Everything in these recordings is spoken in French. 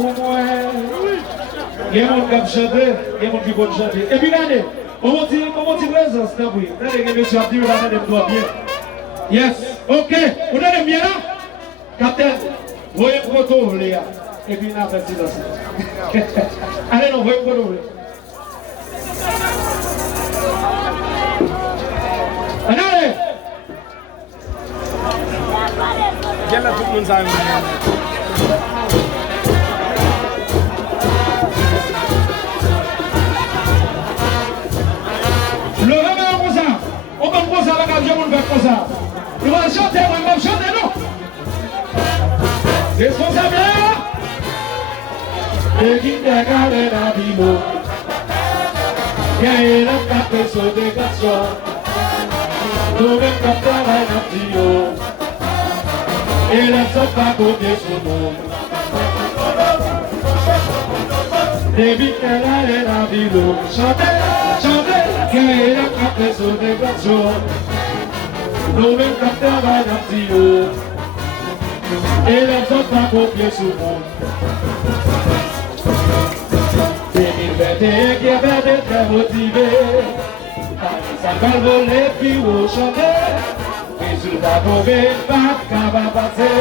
pour moi. Il y a mon qui chante, il y a mon qui peut chanter. Et puis regardez, comment tu présence, t'as vu? Regardez, monsieur Abdi, vous allez me bien. Yes, ok, vous allez bien là? Capitaine, voyez le photo, les gars. Et puis là, faites silence. Allez, non, voyez le photo. Allez! Quel est tout le monde ça? Le remède comme ça. On va comme ça, la camion, on va comme ça. Nous allons chanter, on va chanter, non? C'est ce qu'on s'appelle. Et qui te garde la vie, gagne la carte sur des garçons. Nous même quand travail dans Tio. Et les autres pas côté sur nous. David qu'elle a la ville, chantez, chantez, gagne la carte sur des garçons. Nous même quand travail dans Tio. Et les autres pas côté sur nous. 2021 qui avait des très motivés. Ça va voler puis au chanter. Résultat tombé, pas qu'à va passer.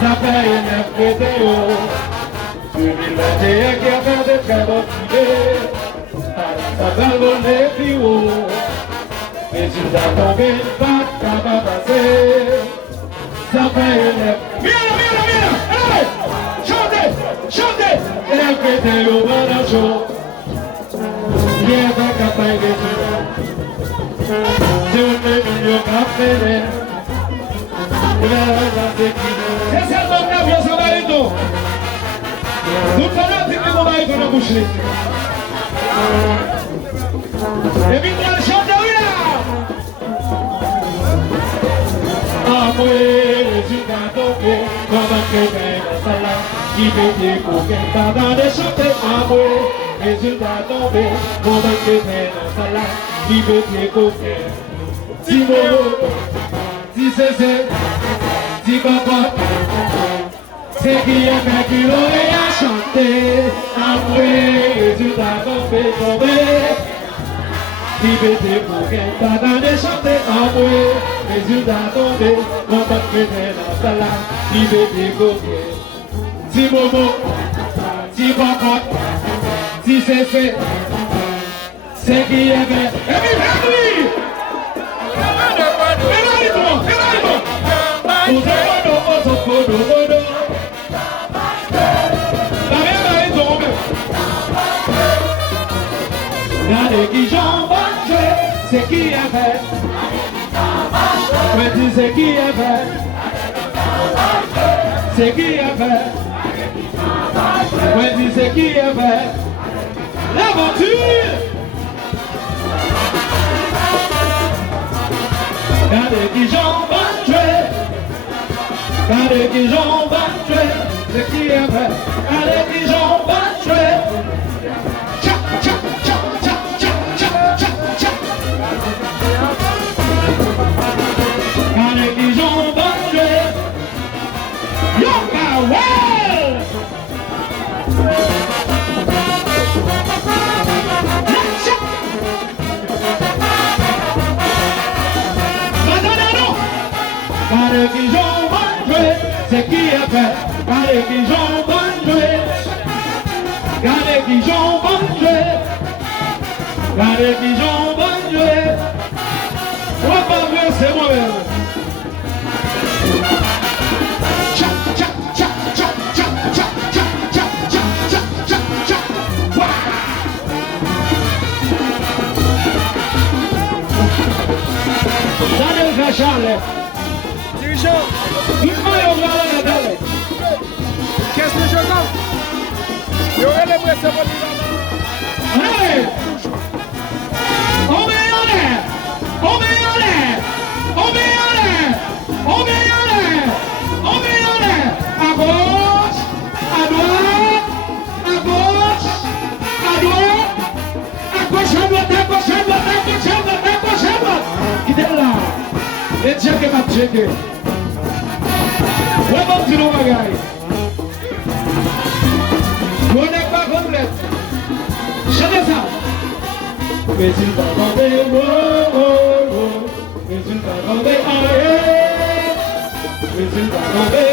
Ça fait une FPTO. 2021 qui a fait des très motivés. Ça va voler puis au. Résultat tombé, pas qu'à va passer. Ça fait une FPTO. Viens, chantez, chantez. FPTO, voilà chaud. Viens dans la campagne de Dieu. C'est un million café. C'est ça ton camion, ça va être tout. Nous prenons des qu'on va être dans la bouche. Et puis on chante là. Après, résultat tombé, comme un crétin dans sa lame, qui fait des coquins, pas dans les chanter. Après, résultat tombé, comme un crétin dans sa lame, qui fait des coquins. Si Molo, si Cécé, si Papa, c'est qui a fait qu'il aurait à chanter. Après, résultat tombé, si bébé pour qu'elle pas dans les chanter. Après, résultat tombé, mon papa était dans sa lame. Si bébé coquet, si Momo, si Papa, si Cécé, c'est qui a fait. Et puis, regardez qui j'en va jouer, c'est qui a fait. Mais tu sais qui a fait. C'est qui a fait. Mais tu sais qui a fait. L'aventure. Regardez qui j'en va jouer. Regardez qui j'en va jouer. C'est qui a fait. Regardez qui j'en va jouer. Tcha, tcha, tcha, tcha, tcha, tcha, tcha, tcha. Regardez qui j'en va jouer. Yoga well. Regardez qui j'en va jouer, c'est qui a fait. Regardez qui j'en va jouer. Regardez qui j'en va jouer. Regardez qui j'en va jouer. On va pas jouer, c'est moi-même. Tcha, tcha, tcha, tcha, tcha, tcha, tcha, tcha, tcha, tcha, tcha, tcha. Waouh! Daniel Charles. Dirigeant, qu'est-ce que je fais? Il y aurait les presses pour allez! On met en l'air! On met en l'air! On met en l'air! On met en l'air! On met en l'air! À gauche! À droite! À gauche! À droite! À gauche, à droite, à gauche, à droite, à gauche, à droite, à gauche, à droite! Qui est là? Et checker ma checker. Vamos de novo, guys. boulette. Chantez ça. Résultat tombé, résultat tombé, résultat tombé,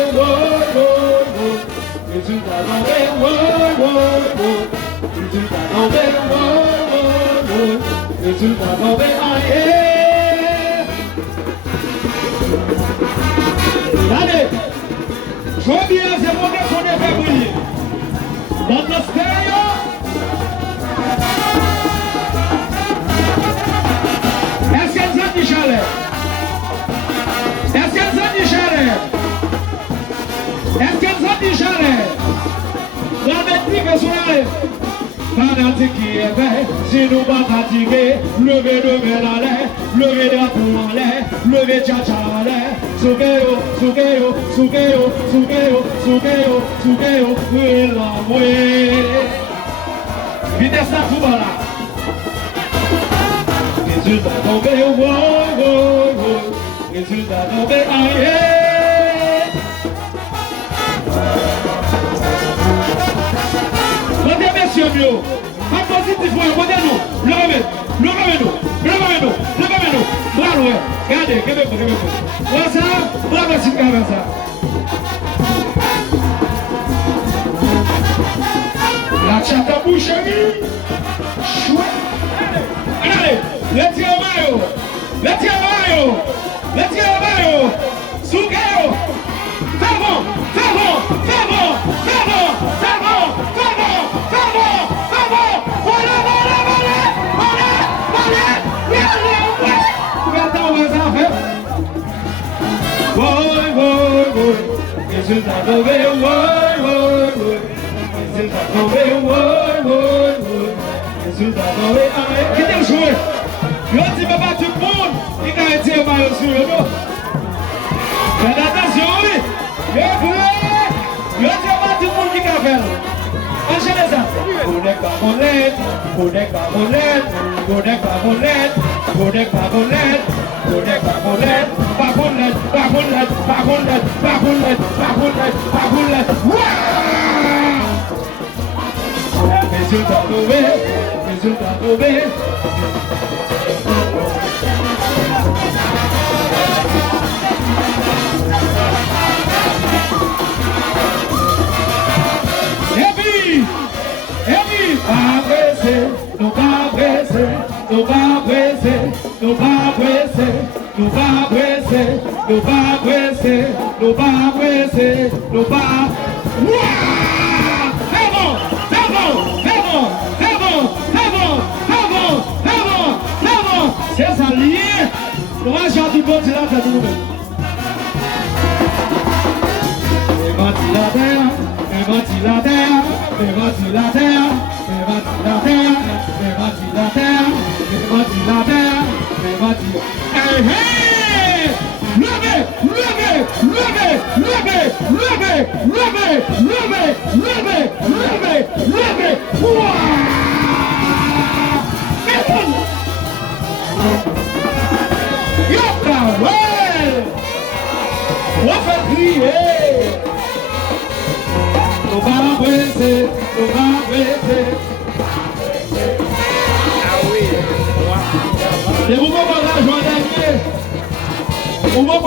résultat tombé, résultat tombé, résultat tombé, allez, je vois bien, c'est mon qu'on est fait briller. Dans le stéréo. Est-ce qu'elle s'en dit chalet? Est-ce qu'elle s'en dit chalet? Est-ce qu'elle s'en dit chalet? La bête dit que sur la pendant qui est fait, si nous pas fatigués, levez la l'air, levez la pour en l'air, levez tcha-tcha en l'air, soukeo, soukeo, soukeo, soukeo, soukeo, soukeo, oui la oui. Vitesse là tout bas là. Résultat tombé, résultat tombé, aïe. Regardez messieurs mieux, pas positif, regardez-nous, levez-nous, bravo, regardez, regardez-vous. Voilà ça, bravo si vous avez ça. La chatte à bouche, chouette. Allez, let's go Mario, let's go Mario, let's go Mario, Sugeo, Favo, Favo, Favo, Favo, Favo, Favo, Favo, Favo, voilà, voilà, voilà, voilà, voilà, voilà, voilà, on va ça faire. Woy, woy, woy, résultat tombé, woy, woy, woy, résultat tombé, woy, woy, woy. Résultat tombé, qui t'a joué? Yo dit pas tout le monde qui a été mal sur le dos. Faites attention, oui. Yo dit pas tout le monde qui a fait. Enchaînez ça. Boudek pas molette, boudek pas molette, boudek pas molette, boudek pas molette, boudek pas molette, pas molette, pas molette, pas molette, pas molette, pas molette, pas molette. Résultat tombé, résultat tombé. Pas presser, nous pas presser, nous pas presser, nous pas presser, nous pas presser, nous pas presser, nous pas presser, nous pas. C'est bon, c'est bon, c'est bon, c'est bon, c'est bon, c'est bon, c'est bon, c'est bon. C'est ça lié. Nous allons chanter bon là, c'est tout. Ventilateur, ventilateur, ventilateur. Et vous pouvez la joie d'arriver. Vous pouvez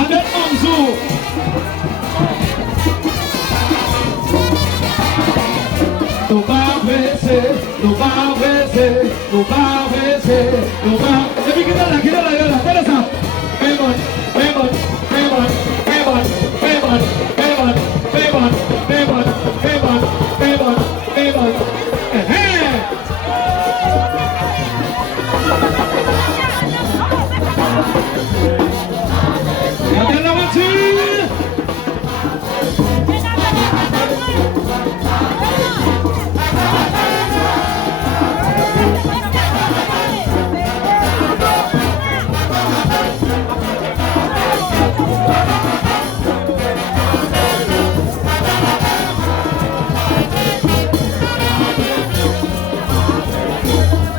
avec Mamzou. Nous pas presser, nous pas presser, nous pas presser, nous pas. Et puis qui est là, fais ça. Payment, payment, payment, payment, payment, payment, payment, payment, payment, payment, payment. Regardez la voiture.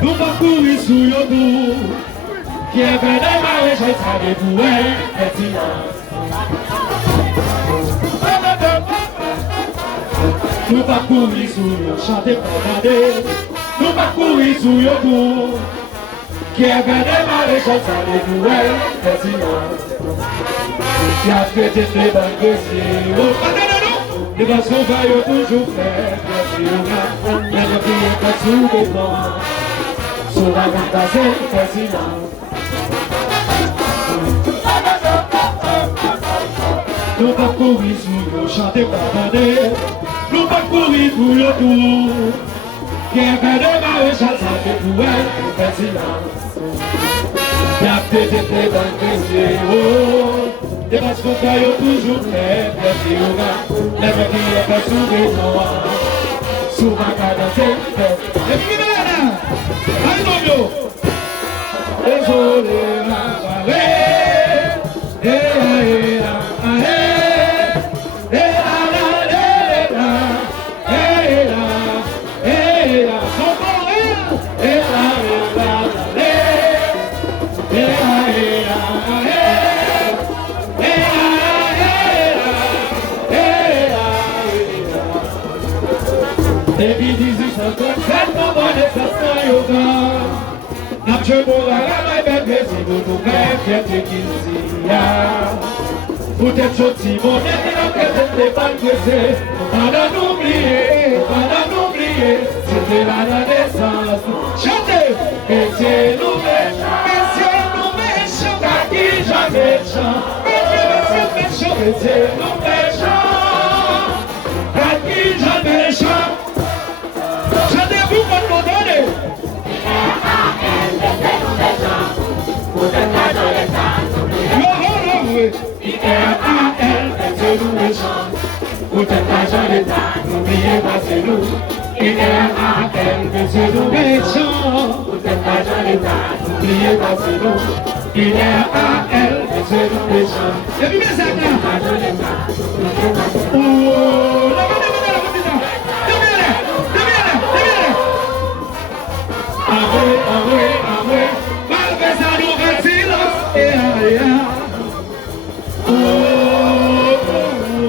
Nous va courir sous le dos. Qui est venu marier, j'ai travaillé pour elle, et Nous pas courir sur eux, chanter pour regarder. Nous pas courir sur eux tout. Qui a gagné ma récolte, ça les nouvelles, qui a traité les bonnes questions. Oh, attendez-nous! Les garçons vaillent toujours faire, mais le pays est pas sous les plans. Sur la ganta, c'est président. Nous pas courir sur eux, chanter pour regarder. Nous pas courir pour le tour. Qui a gagné ma récolte, ça les nouvelles, président. Y'a peut-être des bonnes questions. Des masques qu'on caille toujours fait, merci au gars. Les mecs qui est pas sous les noirs. Sous ma cadence, et puis là, allez non yo. Désolé, la vallée. Et la, son corps, et la. Depuis 1857, mon bon est yoga. N'a-je pour la même plaisir, vous pouvez faire ce qu'il y a. Peut-être gentil, mon est dans quel n'est pas pressé. Pas d'oublier, c'était la naissance. Chantez! Et c'est nous méchants, car qui jamais chant. Et c'est nous méchants, car qui jamais chant. Chantez-vous pour nous donner. I-R-A-L, c'est nous méchants. Vous êtes l'argent d'État, n'oubliez pas c'est nous. I-R-A-L, c'est nous méchants. Vous êtes l'argent d'État, n'oubliez pas c'est nous. I-R-A-L, c'est nous méchants. Et puis mes amis, oh, la Amwe, malgré ça nous fait silence.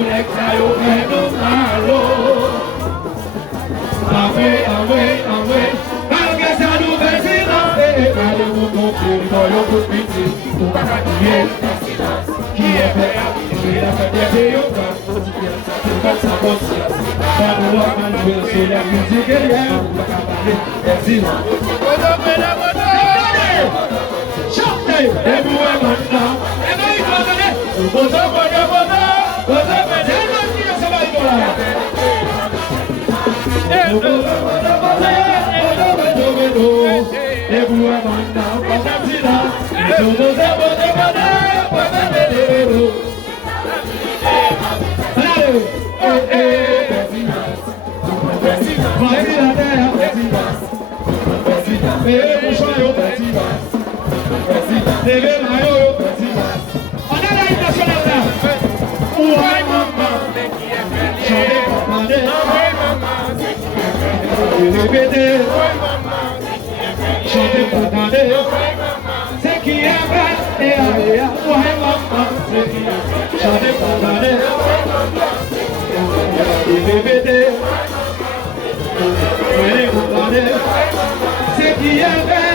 Les cailloux fait nous malo. Amwe, malgré ça nous fait silence. Allez-vous compter dans le coup de pitié. Tout va crier. Qui est prêt à vivre la fête des yoga. Tout va sa conscience. Pas de voir manuel sur la musique et rien. On va cavaler des silences. Chantez, et vous et maintenant, et bien il faut donner, vous et chantez pour demander, c'est qui est vrai, et ouais maman, c'est qui est chantez pour demander, et pour demander, c'est qui est vrai,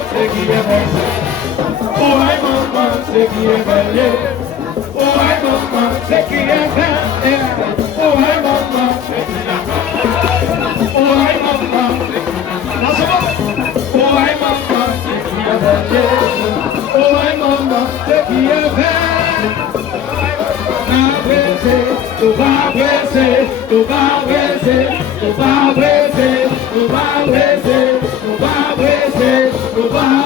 c'est qui est vrai. Oh, maman, c'est qui est vrai. Oh, maman, c'est qui est vrai. Oh, maman, oh, maman, c'est qui est vrai. Oh, maman, c'est qui est vrai. Tu vas blesser, tu vas blesser, tu vas blesser, tu vas blesser, tu vas blesser, tu vas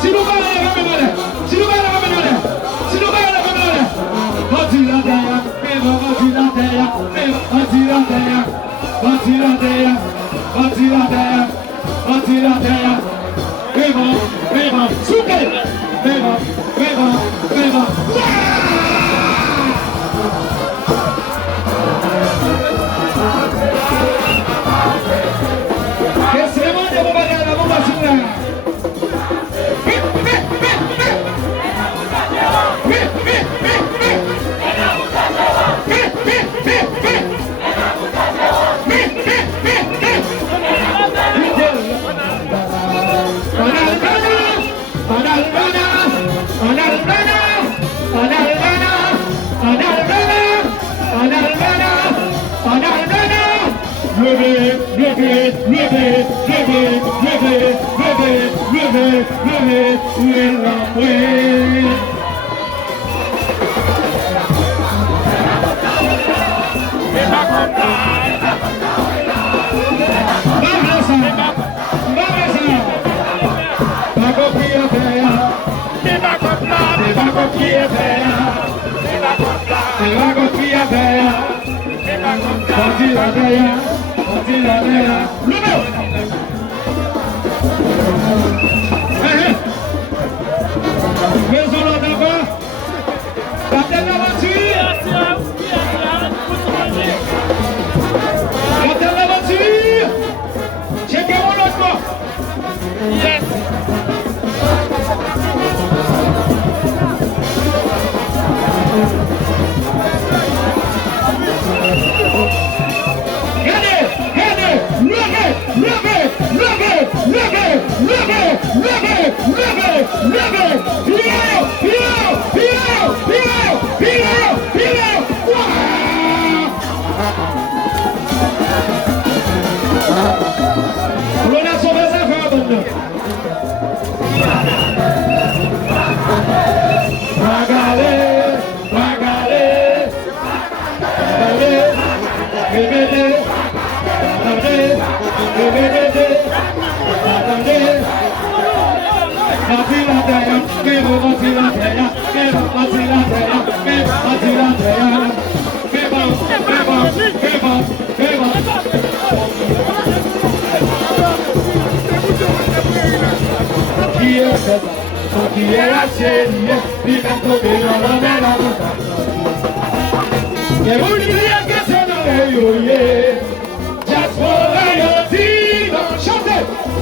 Si bâti la terre. Vraiment, soufflez. Vraiment. Qu'est-ce que c'est mon Dieu, mon bagage, mon bagage. Levez, où est l'entrée?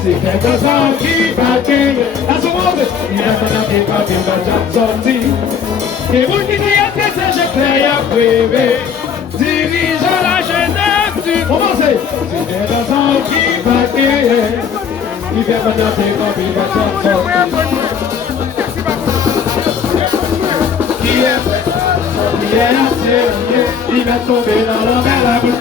C'est quelques ans qui battent à ce monde, il a pas de sorti. Et vous qui dites que c'est je crée à privé, dirigeant la jeunesse du monde. C'est quelques ans qui battent, il vient pas de sorti. Qui est assez, il va tomber dans la mer à bout.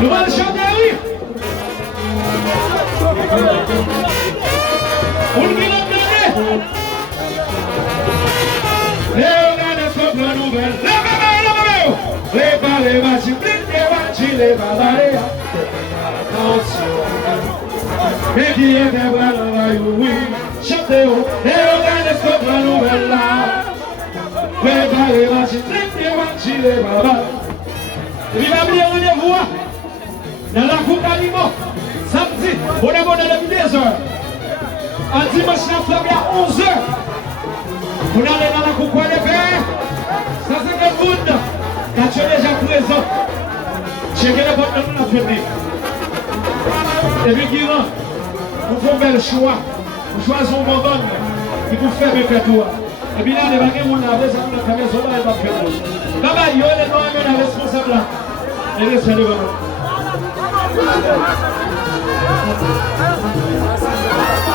Nous allons chanter, oui. On vient d'entendre. Léonard est la nouvelle. Les machines, les balades. Attention. Et qui est devant la oui. Chantez, Léonard est la nouvelle. Les machines, les balades. Il va bien rendez-vous dans la coupe d'animaux. Samedi, on est bon dans les 2 heures. En dimanche, il y a 11 heures. On est allé dans la coupe de paix. Ça, c'est le monde. Quand tu es déjà présent, checkez les bonnes de nous fini. Et puis, qui rentre, vous faites un bel choix. Vous choisissez un bon bon. Et vous faites un peu. Et puis là, les bagages, on a fait ça, on a fait ça, on a fait ça. Là-bas, il y a les noirs, on est responsable là. Et laissez le ballon.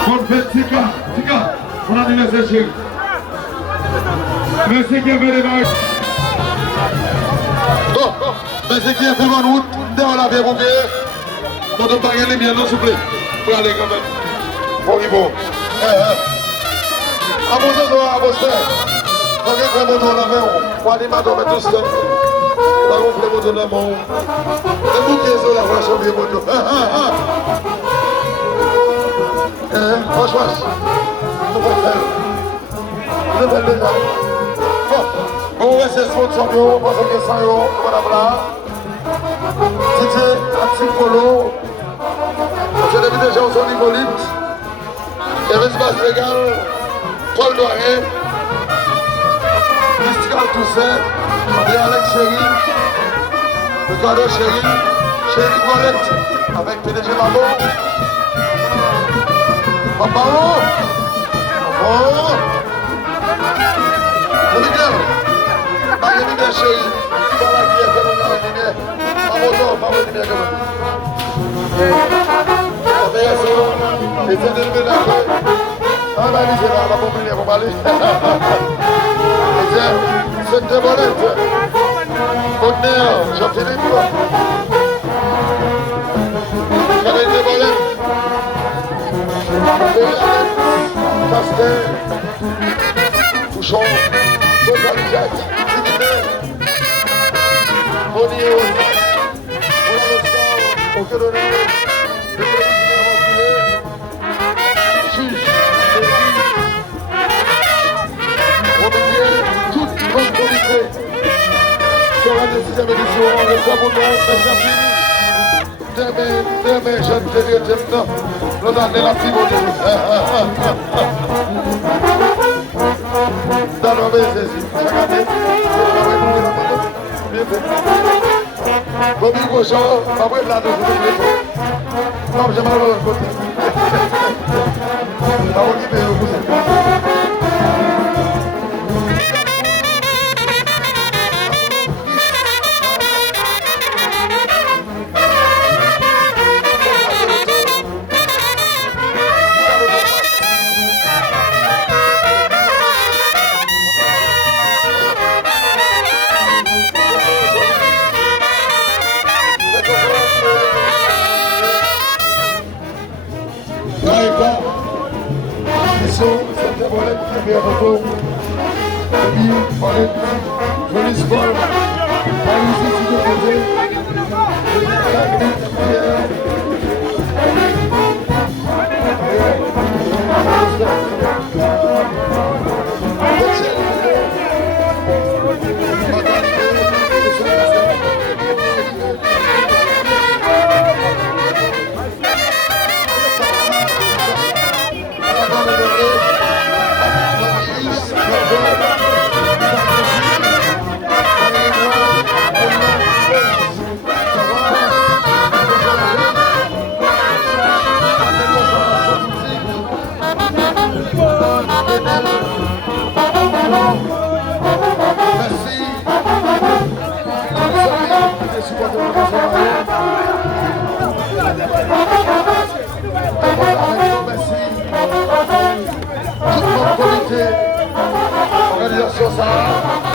Bonne fête, Tika. Tika, on a dit merci, chérie. Merci qui a fait les vagues. Bon, merci qui a fait bonne route. Devant la vie, pour que. Pour ne pas gagner bien, non, s'il vous plaît. Pour aller quand même. Bon, il bon. À vos autres, à vos frères. Donc, il y a un moto là, pour aller m'adorer tout ça. On va gonfler le moto là, mon. Et vous qui êtes là, vous allez changer le moto. Franchement, nous pouvons faire. Nous pouvons déjà. Bon, on va rester sponsor, on va passer 100 €, madame là. Titi, Anti-Polo. Je l'ai vu déjà au son niveau libre. Il y avait espace légal. Paul Doiré. Mystical Toussaint. Et Alex Chéri. Ricardo Chéri. Chéri Colette. Avec PDG Mabo. Papa Oh. Le Miguel. Marie Miguel Chéri. Voilà qui est fait mon gars Miguel. Mamoto, Mamoto Miguel quand même. Et c'est de la ah bah oui, c'est là, la bombe, on va aller. C'est une débolette. Bonheur, Jean-Philippe. J'avais une débolette. Castel. Touchon. Botanijac. Bonio. Voilà le score. Aucun honneur. Sur la 6e édition, le Sabounon, demain, je ne te dis pas, le temps de la Pivonne. Dans le baiser, chaque année, bien fait. Bobby Gauchon, ma vraie blade, je vous le dis. Non, j'ai mal à l'autre côté. Ça va quitter, vous savez. Joli sport, allez-y si vous voulez. Organisation ça.